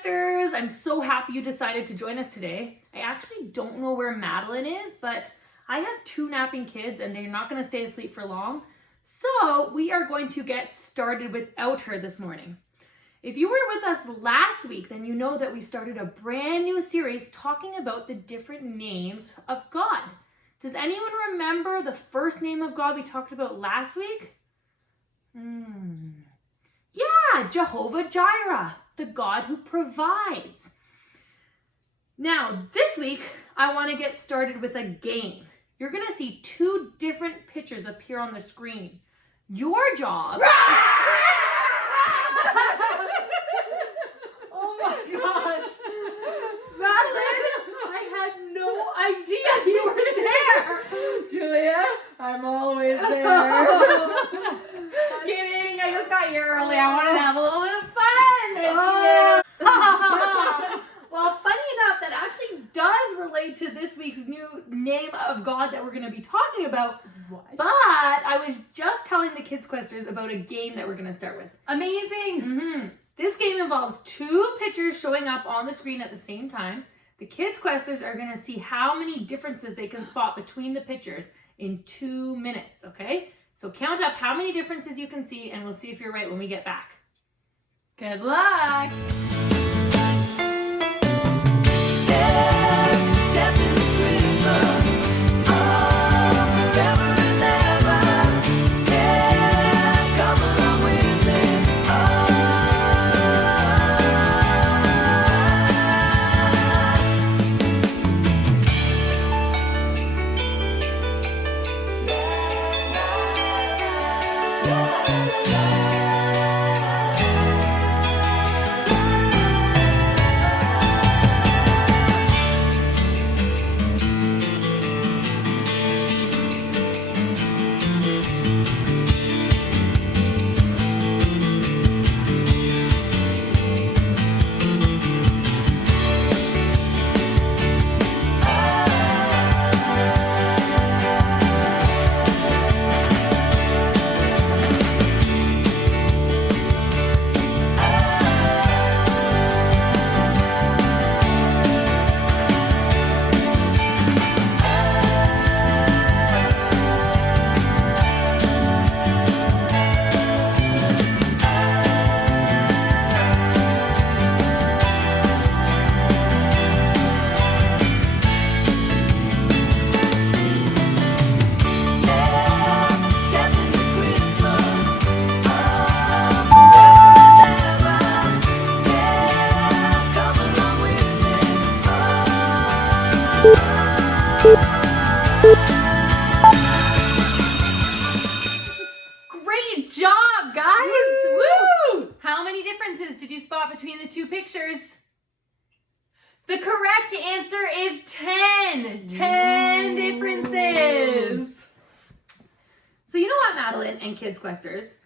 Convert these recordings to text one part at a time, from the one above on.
Questers! I'm so happy you decided to join us today. I actually don't know where Madeline is, but I have 2 napping kids and they're not going to stay asleep for long. So we are going to get started without her this morning. If you were with us last week, then you know that we started a brand new series talking about the different names of God. Does anyone remember the first name of God we talked about last week? Yeah, Jehovah Jireh, the God who provides. Now, this week, I want to get started with a game. You're going to see 2 different pictures appear on the screen. Your job... Oh my gosh. Madeline, I had no idea you were there. Julia, I'm always there. Kidding, I just got here early. I wanted to have a little bit of fun. Well, funny enough, that actually does relate to this week's new name of God that we're going to be talking about. What? But I was just telling the Kids Questers about a game that we're going to start with. Amazing. This game involves 2 pictures showing up on the screen at the same time. The Kids Questers are going to see how many differences they can spot between the pictures in 2 minutes, okay? So count up how many differences you can see, and we'll see if you're right when we get back. Good luck. Step into Christmas. Oh, forever and ever. Yeah, come along with me. Step into Christmas. Oh, forever and ever. Yeah, come along with me. Great job, guys. Woo! How many differences did you spot between the 2 pictures? The correct answer is 10. 10 differences. So you know what, Madeline and Kids Questers?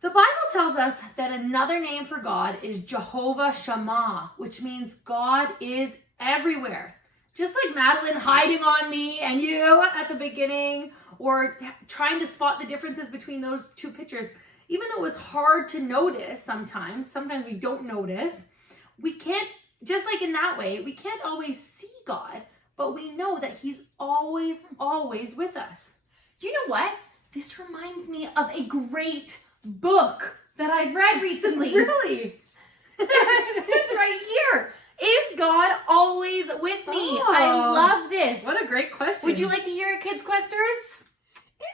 The Bible tells us that another name for God is Jehovah Shammah, which means God is everywhere. Just like Madeline hiding on me and you at the beginning, or trying to spot the differences between those 2 pictures, even though it was hard to notice sometimes we don't notice, we can't, just like in that way, we can't always see God, but we know that he's always, always with us. You know what? This reminds me of a great book that I've read recently. Really? It's right here. Is God always with me? Oh. I love this. What a great question. Would you like to hear it, Kids Questers?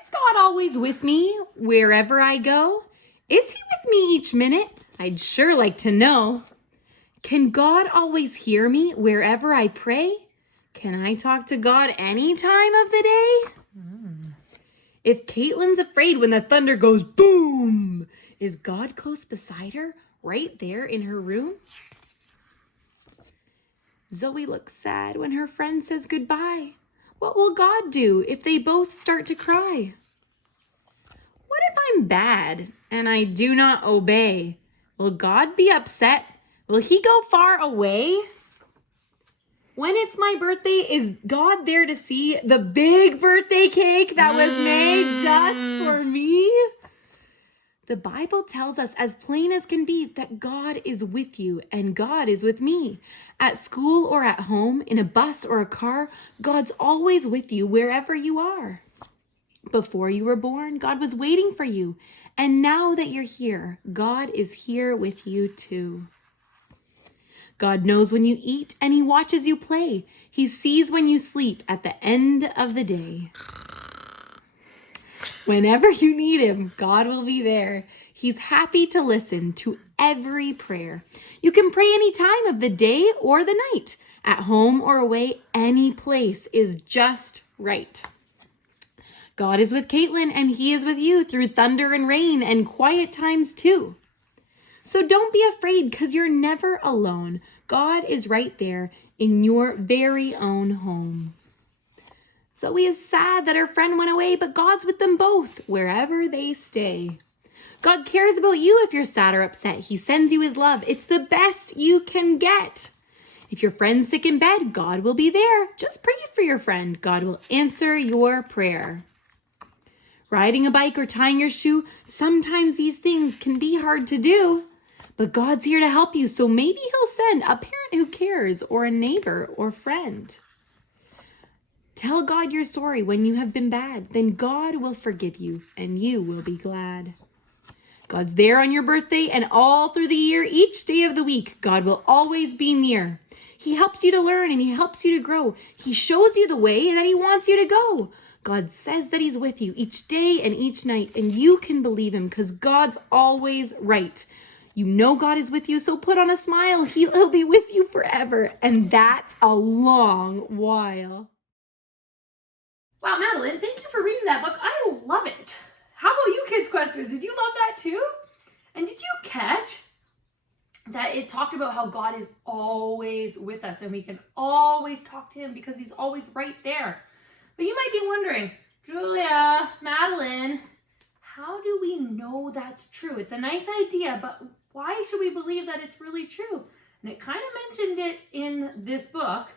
Is God always with me wherever I go? Is he with me each minute? I'd sure like to know. Can God always hear me wherever I pray? Can I talk to God any time of the day? If Caitlin's afraid when the thunder goes boom, is God close beside her, right there in her room? Zoe looks sad when her friend says goodbye. What will God do if they both start to cry? What if I'm bad and I do not obey? Will God be upset? Will he go far away? When it's my birthday, is God there to see the big birthday cake that was made just for me? The Bible tells us as plain as can be that God is with you and God is with me. At school or at home, in a bus or a car, God's always with you wherever you are. Before you were born, God was waiting for you. And now that you're here, God is here with you too. God knows when you eat and he watches you play. He sees when you sleep at the end of the day. Whenever you need him, God will be there. He's happy to listen to every prayer. You can pray any time of the day or the night. At home or away, any place is just right. God is with Caitlin and he is with you through thunder and rain and quiet times too. So don't be afraid because you're never alone. God is right there in your very own home. Zoe is sad that her friend went away, but God's with them both, wherever they stay. God cares about you if you're sad or upset. He sends you his love. It's the best you can get. If your friend's sick in bed, God will be there. Just pray for your friend. God will answer your prayer. Riding a bike or tying your shoe, sometimes these things can be hard to do. But God's here to help you, so maybe he'll send a parent who cares or a neighbor or friend. Tell God you're sorry when you have been bad. Then God will forgive you and you will be glad. God's there on your birthday and all through the year, each day of the week. God will always be near. He helps you to learn and he helps you to grow. He shows you the way that he wants you to go. God says that he's with you each day and each night, and you can believe him because God's always right. You know God is with you, so put on a smile. He'll be with you forever, and that's a long while. Wow, Madeline, thank you for reading that book. I love it. How about you, Kids Questers? Did you love that too? And did you catch that it talked about how God is always with us and we can always talk to him because he's always right there? But you might be wondering, Julia, Madeline, how do we know that's true? It's a nice idea, but why should we believe that it's really true? And it kind of mentioned it in this book.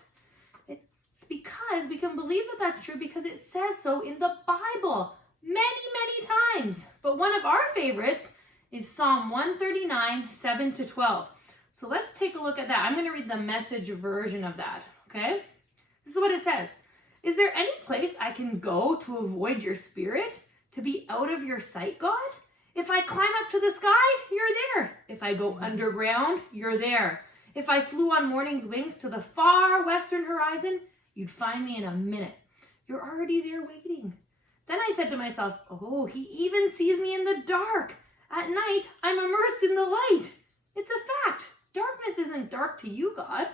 It's because we can believe that that's true because it says so in the Bible many, many times. But one of our favorites is Psalm 139, 7-12. So let's take a look at that. I'm going to read the Message version of that, okay? This is what it says. Is there any place I can go to avoid your spirit, to be out of your sight, God? If I climb up to the sky, you're there. If I go underground, you're there. If I flew on morning's wings to the far western horizon, you'd find me in a minute. You're already there waiting. Then I said to myself, oh, he even sees me in the dark. At night, I'm immersed in the light. It's a fact. Darkness isn't dark to you, God.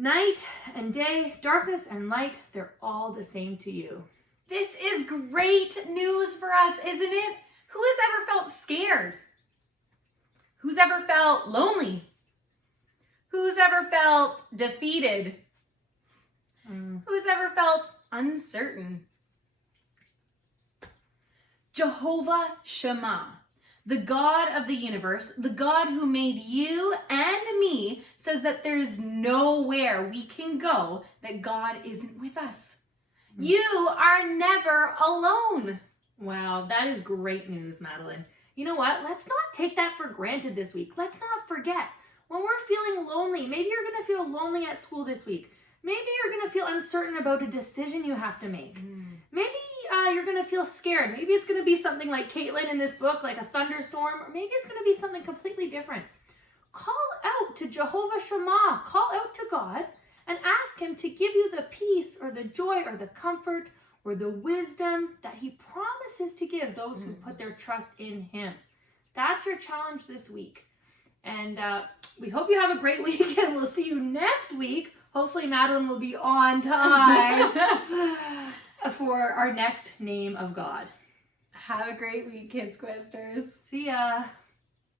Night and day, darkness and light, they're all the same to you. This is great news for us, isn't it? Who has ever felt scared? Who's ever felt lonely? Who's ever felt defeated? Who's ever felt uncertain? Jehovah Shammah, the God of the universe, the God who made you and me, says that there's nowhere we can go that God isn't with us. You are never alone. Wow, that is great news, Madeline. You know what? Let's not take that for granted this week. Let's not forget. When we're feeling lonely, maybe you're going to feel lonely at school this week. Maybe you're going to feel uncertain about a decision you have to make. Maybe you're going to feel scared. Maybe it's going to be something like Caitlin in this book, like a thunderstorm, or maybe it's going to be something completely different. Call out to Jehovah Shammah. Call out to God and ask him to give you the peace or the joy or the comfort or the wisdom that he promises to give those who put their trust in him. That's your challenge this week. And we hope you have a great week, and we'll see you next week. Hopefully Madeline will be on time for our next name of God. Have a great week, Kids Questers. See ya.